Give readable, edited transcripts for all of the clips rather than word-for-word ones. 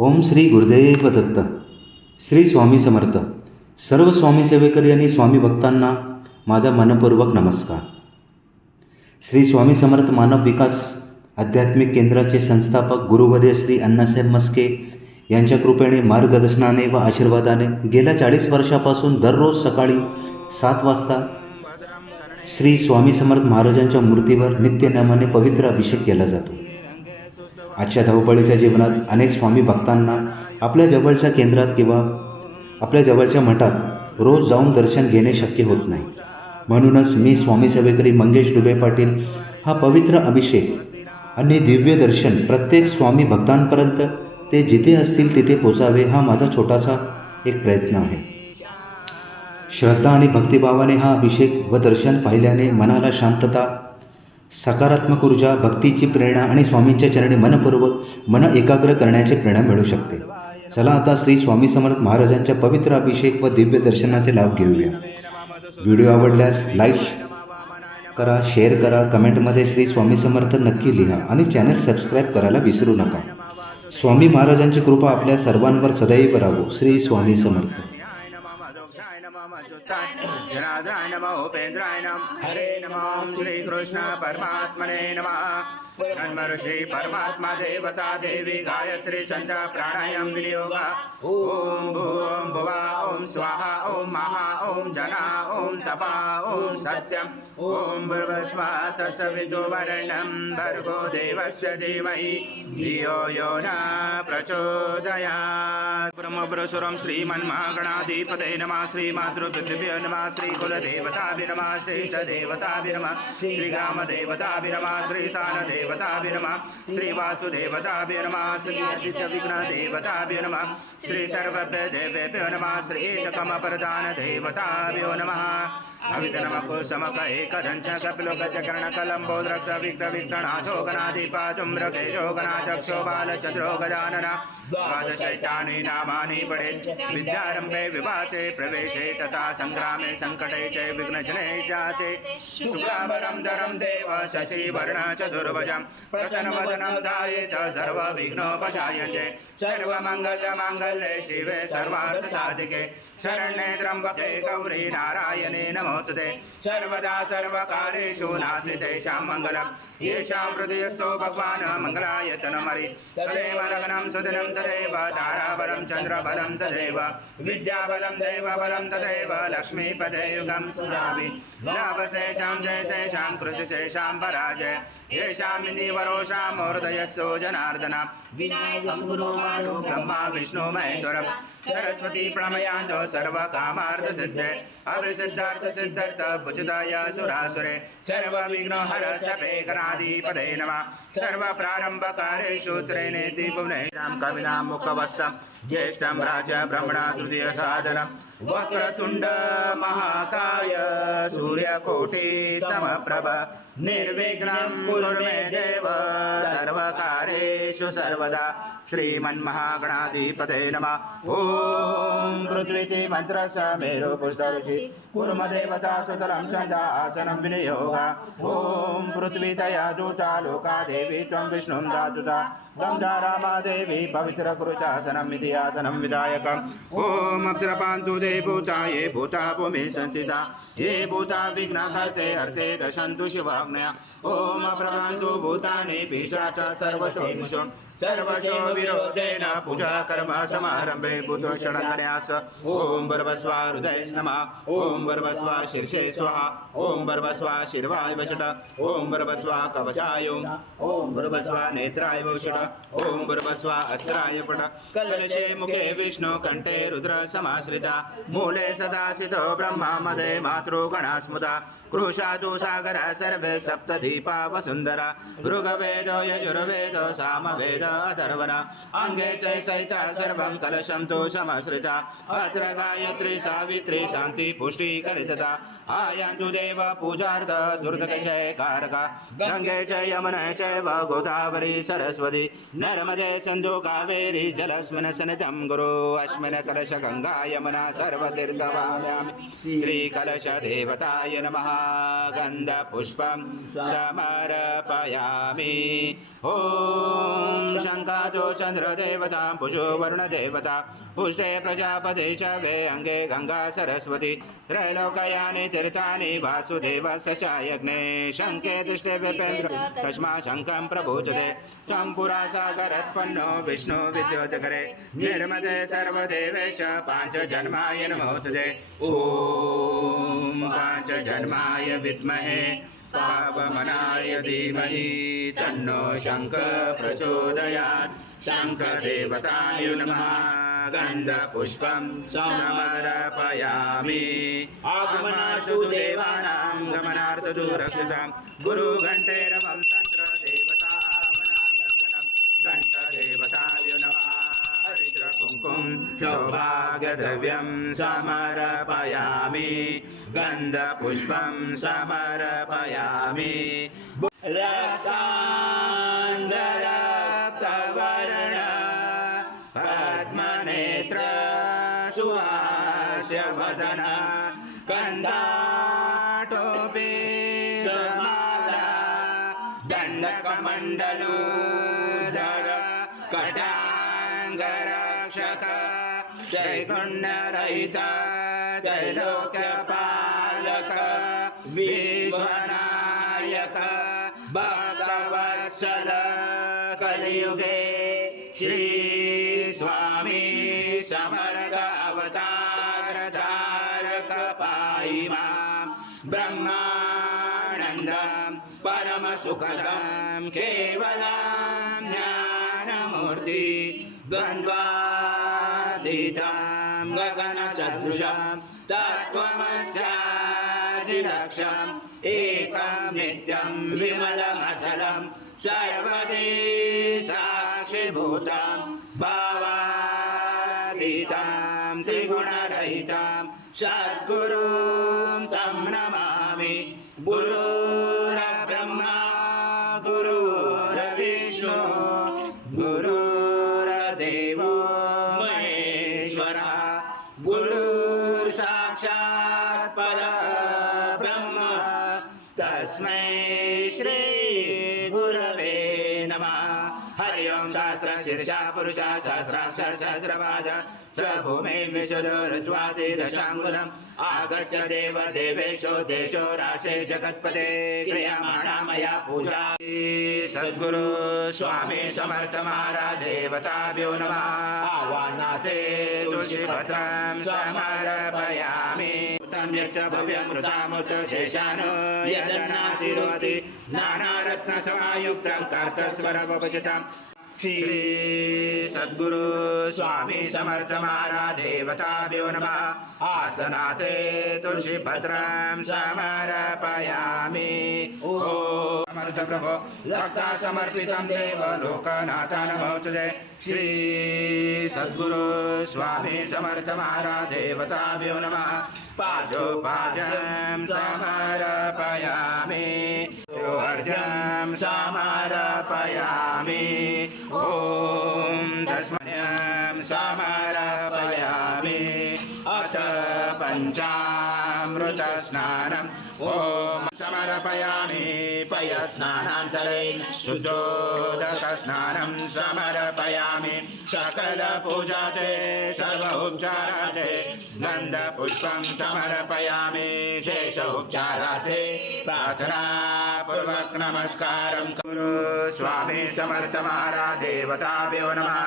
ओम श्री गुरुदेव दत्त. श्री स्वामी समर्थ. सर्व स्वामी सेवेकरी आणि स्वामी भक्तांना माझा मनपूर्वक नमस्कार. श्री स्वामी समर्थ मानव विकास आध्यात्मिक केंद्राचे संस्थापक गुरुवर्य श्री अण्णासाहेब मस्के यांच्या कृपेने, मार्गदर्शनाने व आशीर्वादाने गेल्या 40 वर्षापासून दररोज सकाळी 7 वाजता श्री स्वामी समर्थ महाराजांच्या मूर्तीवर नित्यनेमाने पवित्र अभिषेक केला जातो. आजच्या धावपळीच्या जीवनात अनेक स्वामी भक्तांना आपल्या जवळच्या केंद्रात किंवा आपल्या जवळच्या मठात रोज जाऊन दर्शन घेणे शक्य होत नाही. म्हणूनच मी स्वामी सेवेकरी मंगेश डुबे पाटील हा पवित्र अभिषेक आणि दिव्य दर्शन प्रत्येक स्वामी भक्तांपर्यंत ते जिथे असतील तिथे पोचावे हा माझा छोटासा एक प्रयत्न आहे. श्रद्धा आणि भक्तिभावाने हा अभिषेक व दर्शन पाहिल्याने मनाला शांतता, सकारात्मक ऊर्जा, भक्तीची प्रेरणा आणि स्वामींच्या चरणी मन एकाग्र करण्याची प्रेरणा मिळू शकते. चला आता श्री स्वामी समर्थ महाराजांच्या पवित्र अभिषेक व दिव्य दर्शनाचे लाभ घेऊया. व्हिडिओ आवडल्यास लाईक करा, शेअर करा, कमेंटमध्ये श्री स्वामी समर्थ नक्की लिहा आणि चॅनल सबस्क्राईब करायला विसरू नका. स्वामी महाराजांची कृपा आपल्या सर्वांवर सदैव राहो. श्री स्वामी समर्थ. जनार्दनाय नमः, उपेन्द्राय नमः, हरे नमः, श्री कृष्ण परमात्मने नमः. श्री परमात्मा देवता देवी गायत्री चंद्र प्राणायाम विनियोगा. ओम भूम भुवा, ओम स्वाहा, ओम महा, ओम जना, ओम तपा, ओम सत्यम, ओम भूर्भुवस्सुः तत्सवितुर्वरेण्यं भर्गो देवस्य धीमहि धियो यो न प्रचोदयात्. ब्रह्मपुरसुरं श्रीमन्महागणाधिपतये नमः. श्रीमातृपृथिव्यै नमः. श्रीकुलदेवताभ्यो नमः. श्रीष्टदेवताभ्यो नमः. श्रीग्रामदेवताभ्यो नमः. श्रीसानदेवताभ्यो नमः. श्रीवासुदेवताभ्यो नमः. श्रीअजितविघ्नदेवताभ्यो नमः. श्रीसर्वदेवेभ्यो नमः. श्रीएकमप्रधानदेवताभ्यो नमः. अवितनमकुसमक एकदंश कपिलो गजकर्णकलम्बो द्रक्तविघ्नविघ्ननाशो गणाधिपातुम्रकेशो गणाचक्षो बालचन्द्रो गजानन द्वादशैतानि नामानि पठेत्. विद्यारम्भे विवासे प्रवेशे तथा संग्रामे संकटे च विघ्नजने जाते. शुक्लाम्बरं धरं देव शशिवर्णं चतुर्भुजं प्रसन्नवदनं ध्यायेत् सर्वविघ्नोपशायते. सर्वमङ्गलमाङ्गल्ये शिवे सर्वार्थसाधिके शरण्ये त्र्यम्बके गौरी नारायणे नमोस्तुते. सर्वदा सर्वकार्येषु नास्तितेषां मङ्गलं. येषां हृदयस्थो भगवान् मङ्गलाय तनुमरि. तदेव लग्नं सुदिनं तदेव ताराबलं चन्द्रबलं तदेव विद्याबलं देवबलं तदेव लक्ष्मीपदे युगं सुरामि. लाभशेषां जयशेषां कृषिशेषां पराजय. येषां निधिवरोषां हृदयस्थो जनार्दन. विनायकं गुरुमाणो ब्रह्मा विष्णु महेश्वरम्. सरस्वती प्रणमयाञ्जो सर्वकामार्थसिद्धे. अभिसिद्धार्थसिद्धर्थ भुजदाय सुरासुरे. सर्वविघ्नोहर सपेकनाधिपते नमः. सर्वप्रारम्भकारेषु त्रिनेति भुवनेषां कविनां मुखवस्त्रं. ज्येष्ठं राज ब्रह्मणा तृतीय साधनं. वक्रतुण्ड महाकाय सूर्यकोटि समप्रभ. निर्विघ्नं कुरु मे देव सर्वकार्येषु सर्वदा. श्रीमन्महागणाधिपते नमः. ओम पृथ्वीति मन्त्रस्य मेरु पुष्कऋषि कुर्मदेवता सुतलं चन्द्र आसनं विनियोगा. ओम पृथ्वीतया दूता लोका देवी त्वं विष्णुं धातुता. गंगा रामा देवी पवित्र कुरुचासनं इति आसनं विधायकम्. ओम अप्सरपान्तु ते भूता ये भूता भूमि संस्थिता. ये भूता विघ्नहर्ते हर्ते गच्छन्तु शिवाज्ञया. ओम अप्रभान्तु भूतानि पिशाच सर्वशो सर्वशो विरोधेन पूजा कर्म समारंभे भूतो षडङ्गन्यास. ओम भर्वस्वा हृदये नमः. ओम भर्वस्वा शीर्षे स्वाहा. ओम भर्वस्वा शिर्वाय वषट. ओम भर्वस्वा कवचाय. ओम भर्वस्वा नेत्राय वषट. ओम भर्वस्वा अस्त्राय पट. कलशे मुखे विष्णु कंठे रुद्र समाश्रिता. मूले सदासितो ब्रह्मा मदे मातृगणा स्मृता. कृषातु सागर सर्वे सप्तदीपा वसुन्धरा. ऋग्वेदो यजुर्वेदो सामवेद अथर्वण. अंगे चैसैता सर्वं कलशं तु समाश्रिता. अत्र गायत्री सावित्री शान्ति पुष्टि करितता. आयान्तु देव पूजार्थ दुर्गतिजयकारका. गंगे च यमुने चैव गोदावरी सरस्वती नर्मदे सिन्धु कावेरी जलस्मिन् सन्निधं गुरु अस्मिन् कलश गंगा यमुना सर्वतीर्थभाव्यामि श्रीकलश देवताय नमः गन्धपुष्पं समर्पयामि ॐ शङ्कातो चन्द्रदेवता पुषो वरुणदेवता पुष्टे प्रजापते च वे अङ्गे गङ्गा सरस्वती त्रैलोकयानि तीर्थानि वासुदेवस्य च यज्ञे शङ्के दृष्टे विपेन्द्र तस्मा शङ्खं प्रभुजते तं पुरा सागरोत्पन्नो विष्णु विद्योतकरे निर्मदे सर्वदेवेश पाञ्चजन्माय नमोऽस्तुते ॐ पाञ्चजन्माय विद्महे पावमनाय धीमहि तन्नो शङ्ख प्रचोदयात् शङ्खदेवताय नमः गन्धपुष्पं समर्पयामि आगमनार्थु देवानां गमनार्थु रक्षसां गुरुघण्टेरवं तन्त्रदेवतावनादर्शनं घण्टदेवताय नमः हरिद्रकुङ्कुं सौभाग्यद्रव्यं समर्पयामि गन्धपुष्पं समर्पयामि रक्ताङ्गरक्तवर्ण पद्मनेत्र सुहास्यवदन कन्दाटोपि समाला दण्डकमण्डलूधर कटाङ्गरक्षक त्रैगुण्यरहित त्रैलोक्यपालक विश्वनायक भगवत्सल कलियुगे श्री स्वामी समर्थ अवतार धारक पाहि मां ब्रह्मानन्दं परमसुखदं केवलं ज्ञानमूर्ति द्वन्द्वातीतं गगनसदृशं तत्त्वमस्यादिलक्ष्यम् एकं नित्यं विमलमचलं सर्वदे साक्षिभूतं भावातीतं त्रिगुणरहितं सद्गुरुं तं नमामि गुरुर्ब्रह्मा गुरुर्विष्णु गुरुर्देवो महेश्वरः गुरुर्साक्षात् परब्रह्म तस्मै श्री गुरवे नमः हरि ओं सहस्रशीर्षा पुरुषा सहस्राक्ष सहस्रपाद स्रभूमे विशुदुर्ज्वाति दशाङ्गुलम् आगच्छ देव देवेशो देशो राशे जगत्पते क्रियमाणा मया पूजा सद्गुरु स्वामी समर्थ महाराज देवताभ्यो नमः आह्वानाते तुलसीपत्रं समर्पयामि तं यच्च भव्यमृतामुत शेषानो यदन्नातिरोति नानारत्नसमायुक्तं कार्तस्वरवपचितं श्री सद्गुरु स्वामी समर्थ महाराज देवताभ्यो नमः आसनाते तुलसीपत्रं समर्पयामि ॐ समर्थ प्रभो रक्ता समर्पितं देव लोकनाथा नमोस्तुते श्री सद्गुरु स्वामी समर्थ महाराज देवताभ्यो नमः पादोपाद्यं समर्पयामि अर्घ्यं समर्पयामि ॐ तस्मयं समर्पयामि अथ पञ्चामृतस्नानम् ॐ समर्पयामि पयस्नानान्तरेण शुद्धोदकस्नानं समर्पयामि सकलपूजाते सर्वोपचाराते गन्धपुष्पं समर्पयामि शेष उपचाराते प्रार्थनापूर्वक नमस्कारं कुरु स्वामी समर्थ महाराज देवताभ्यो नमः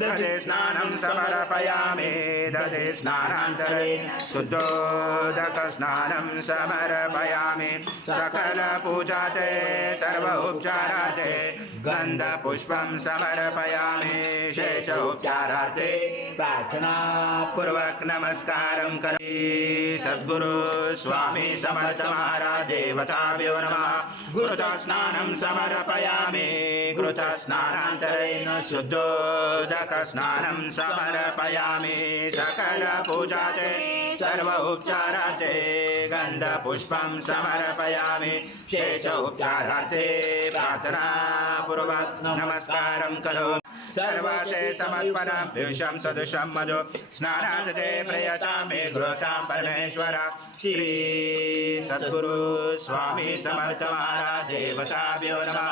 दधे स्नानं समर्पयामि दधे स्नानान्तरेण शुद्धोदकस्नानं समर्पयामि सकलपूजाते सर्वोपचाराते गन्धपुष्पं समर्पयामि शेष उपचारार्थे प्रार्थनापूर्वक नमस्कारं करोमि सद्गुरु स्वामी समर्थ महाराज देवताभ्यो नमः घृतस्नानं समर्पयामि घृतस्नानान्तरेण शुद्धोदकस्नानं समर्पयामि सकलपूजाते सर्व उपचाराते गन्धपुष्पं समर्पयामि शेष उपचारार्थे प्रार्थनापूर्वक नमस्कारं करोमि सर्वशेषमर्पणं भीषं सदृशं मधु स्नानान्ते प्रयचामि घृतां परमेश्वर श्री सद्गुरु स्वामी समर्थ महाराज देवताभ्यो नमः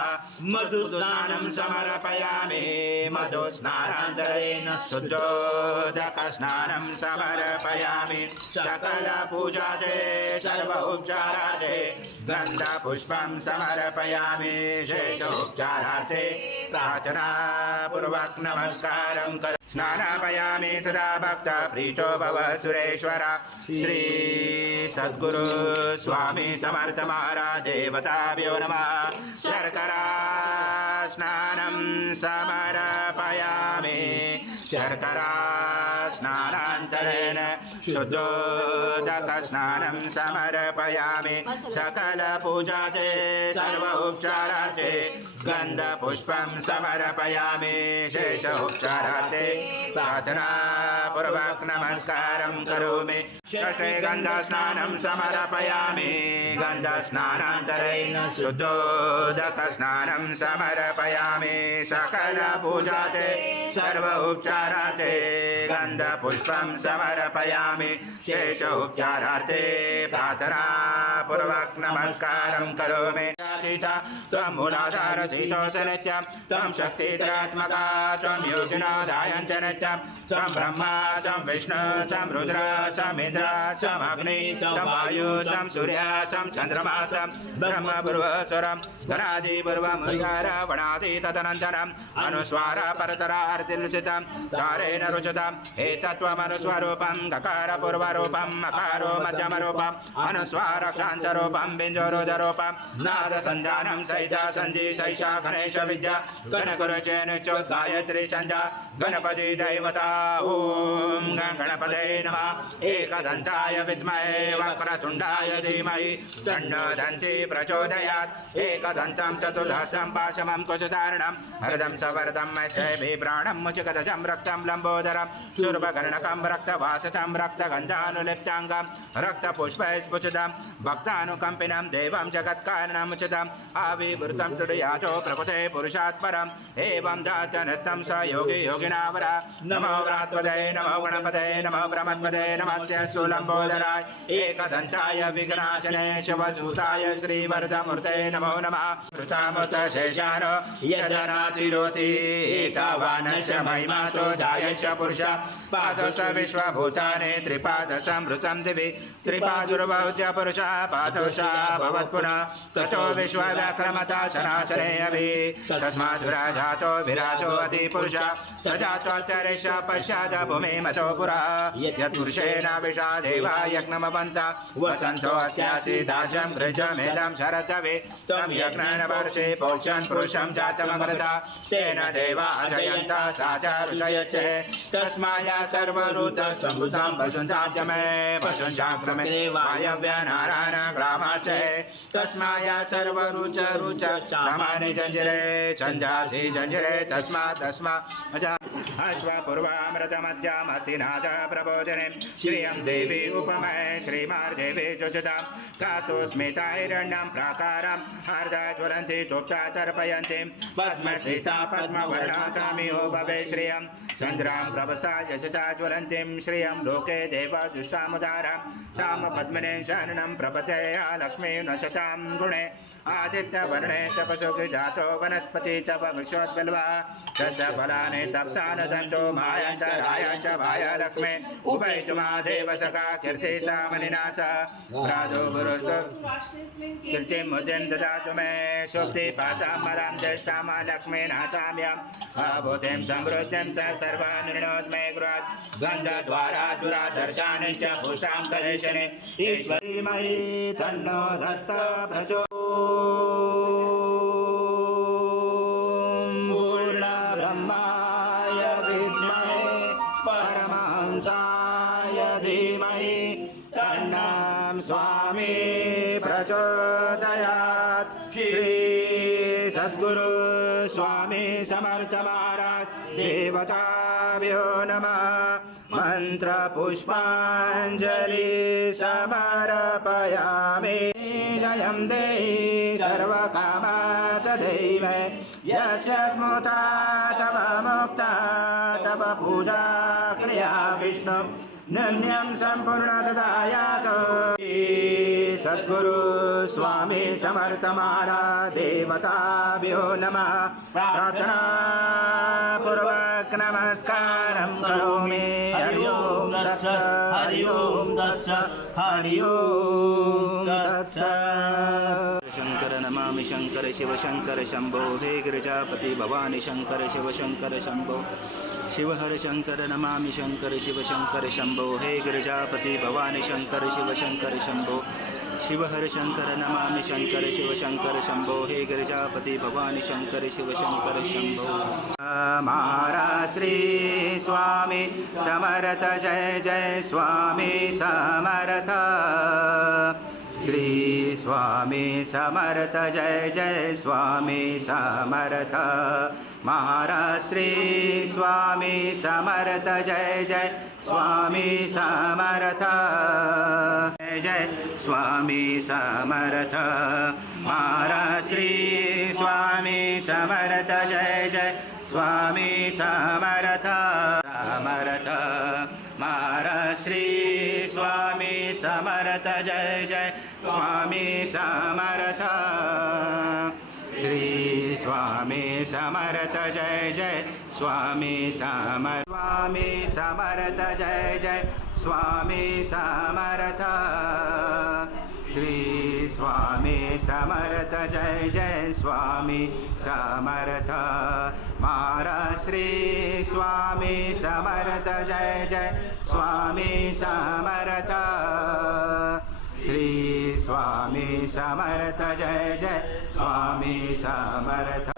मधुस्नानं समर्पयामि मधुस्नानान्तरेण शुद्धोदकस्नानं समर्पयामि सकलपूजाते सर्व उपचाराते गन्धपुष्पं समर्पयामि शेषोपचारार्थे प्रार्थनापूर्वक नमस्कारं करोमि स्नानापयामि तदा भक्त प्रीतो भव सुरेश्वर श्री सद्गुरु स्वामी समर्थ महाराज देवताभ्यो नमः शर्करा स्नानं समर्पयामि शर्करा स्नानान्तरेण शुद्धोदकस्नानं समर्पयामि सकलपूजाते सर्व उपचाराते गन्धपुष्पं समर्पयामि शेष उपचाराते प्रार्थनापूर्वक नमस्कारं करोमि षष्ठे गन्धस्नानं समर्पयामि गन्धस्नानान्तरेण शुद्धोदकस्नानं समर्पयामि सकलपूजाते सर्व उपचाराते गन्धपुष्पं समर्पयामि शेष उपचारार्थे प्रार्थनापूर्वक नमस्कारं करोमि त्वं मूलाधारचितोऽसि नित्यं त्वं शक्तिधरात्मका त्वं योजनादायञ्च नित्यं त्वं ब्रह्मा त्वं विष्णु त्वं रुद्र त्वम् इन्द्र त्वम् अग्नि त्वं वायु त्वं सूर्य त्वं चन्द्रमा त्वं ब्रह्मपूर्वस्वरं गणादिपूर्वमुद्गारवणादि तदनन्तरम् अनुस्वार परतरार्तिनिशितं द्वारेण रुचितम् एतत्त्वमनुस्वरूपं गकारपूर्वरूपं मकारो मध्यमरूपम् अनुस्वारक्षान्तरूपं बिन्दुरुदरूपं नादसन्धानं सहिता सन्धि सैषा गणेश विद्या गणकुरुचेन गायत्री छन्दा गणपति दैवता ॐ गणपते नमः एकदन्ताय विद्महे वक्रतुण्डाय धीमहि तन्नो दन्ती प्रचोदयात् एकदन्तं चतुर्दशं पाशमं कुशधारणं हरदं सवर्धं शैभिप्राणं मुचगदजं रक्तं लम्बोदरं शूर्पकर्णकं रक्तवासचं रक्तगन्धानुलिप्ताङ्गं रक्तपुष्पैस्फुटितं भक्तानुकम्पिनं देवं जगत्कारणमुचितम् आविवृतं तुडयातो प्रकृते पुरुषात् परम् एवं दातनस्तं स योगी योगिनावरा नमो व्रात्पदे नमो गणपते नमो ब्रह्मपदे नमस्य सुलम्बोदराय एकदन्ताय विघ्नाचने शिवसूताय श्रीवरदमूर्ते नमो नमः कृतामुत शेषानो यजनातिरोति एतावानस्य महिमातो दायश्च पुरुष पादश विश्वभूतानि त्रिपादसंवृतं दिवि त्रिपादुर्बहुत्य पुरुष पादोष भवत्पुनः ततो विश्वव्याक्रमता सनाचने अभि तस्माद्विराजातो विराजो अधिपुरुष सजात्वाल्तरेश पश्चाद भूमि मतो पुरा यत्पुरुषेण विषा देवा यज्ञमवन्त वसन्तो अस्यासि दाशं गृजमेदं शरदवे त्वं यज्ञेन वर्षे पौषन् पुरुषं जातमग्रता तेन देवा अजयन्त साचा ऋषयच्चे तस्माया सर्वऋत संभूतं वसुन्ताद्यमे वसुञ्चाक्रमे वायव्यनारायण ग्रामाश्चे तस्माया सर्वरुच रुच समानि जञ्जिरे छन्दासि जञ्जिरे तस्मात् अश्वपूर्वामृतमध्यामसिनाथ प्रबोधने श्रियं देवी उपमये श्रीमार्देवी चुचतां कासोस्मिताहिरण्यं प्राकारं अर्धज्वलन्ति तोप्ता तर्पयन्ति पद्मसीता पद्मवर्णा चामिहो भवे श्रियं चन्द्रां प्रभसा यशसा ज्वलन्तीं श्रियं लोके देवदुष्टामुदारां ताम पद्मने शरणं प्रपते लक्ष्मी नशतां गुणे आदित्यवर्णे तपसुखि जातो वनस्पति तप विश्वोद्बल्वा दश फलानि तपसा दन्तो मायान्तराय च वाय लक्ष्मे उभयतुमादेव सखा कीर्ति सामनिनाश राजो गुरुस्तु कीर्तिमुद्यं ददातु मे शुभ्ति पासां मदां ज्येष्ठां लक्ष्मी नाचाम्यम् अभूतिं समृद्धिं च सर्वानिर्णोद्मे गृहात् गन्धद्वारा दुरादर्शानि च भूषां कलेशने ईश्वरीमयी तन्नो दत्त प्रचो ब्रह्माय विद्महे परमहंसाय धीमहि तन्नं स्वामी प्रचोदयात् श्री सद्गुरु स्वामी समर्थ महाराज देवताभ्यो नमः मन्त्रपुष्पाञ्जलि समर्पयामि जयं देहि सर्वकामाच देवे यस्य स्मृता तव मुक्ता तव पूजा क्रिया विष्णु नन्यं सम्पूर्णतदायात सद्गुरु स्वामी समर्थ महाराज देवताभ्यो नमः प्रार्थना पूर्वक नमस्कारं करोमि हरि ओम तत्सत् हरि ओम तत्सत् हरि ओम तत्सत् शंकर नमामि शंकर शिव शंकर शंभो हे गिरिजापति भवानी शंकर शिव शंकर शंभो शिव हर शंकर नमामि शंकर शिव शंकर शंभो हे गिरिजापति भवानी शंकर शिव शंकर शंभो शिव हर शंकर नमामि शंकर शिव शंकर शंभो हे गिरिजापति भवानी शंकर शिव शंकर शंभो महाराज श्री स्वामी समर्थ जय जय स्वामी समर्थ श्री स्वामी समर्थ जय जय स्वामी समर्थ महाराज श्री स्वामी समर्थ जय जय स्वामी समर्थ जय जय स्वामी समर्थ महाराज श्री स्वामी समर्थ जय जय स्वामी समर्थ समर्थ महाराज श्री स्वामी समर्थ जय जय स्वामी समर्थ श्री स्वामी समर्थ जय जय स्वामी समर्थ स्वामी समर्थ जय जय स्वामी समर्थ श्री स्वामी समर्थ जय जय स्वामी समर्थ महाराज श्री स्वामी समर्थ जय जय स्वामी समर्थ श्री स्वामी समर्थ जय जय स्वामी समर्थ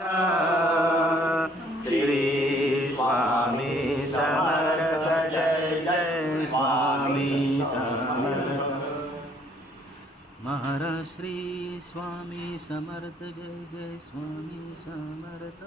श्री स्वामी समर्थ जय जय स्वामी समर्थ महाराज श्री स्वामी समर्थ जय जय स्वामी समर्थ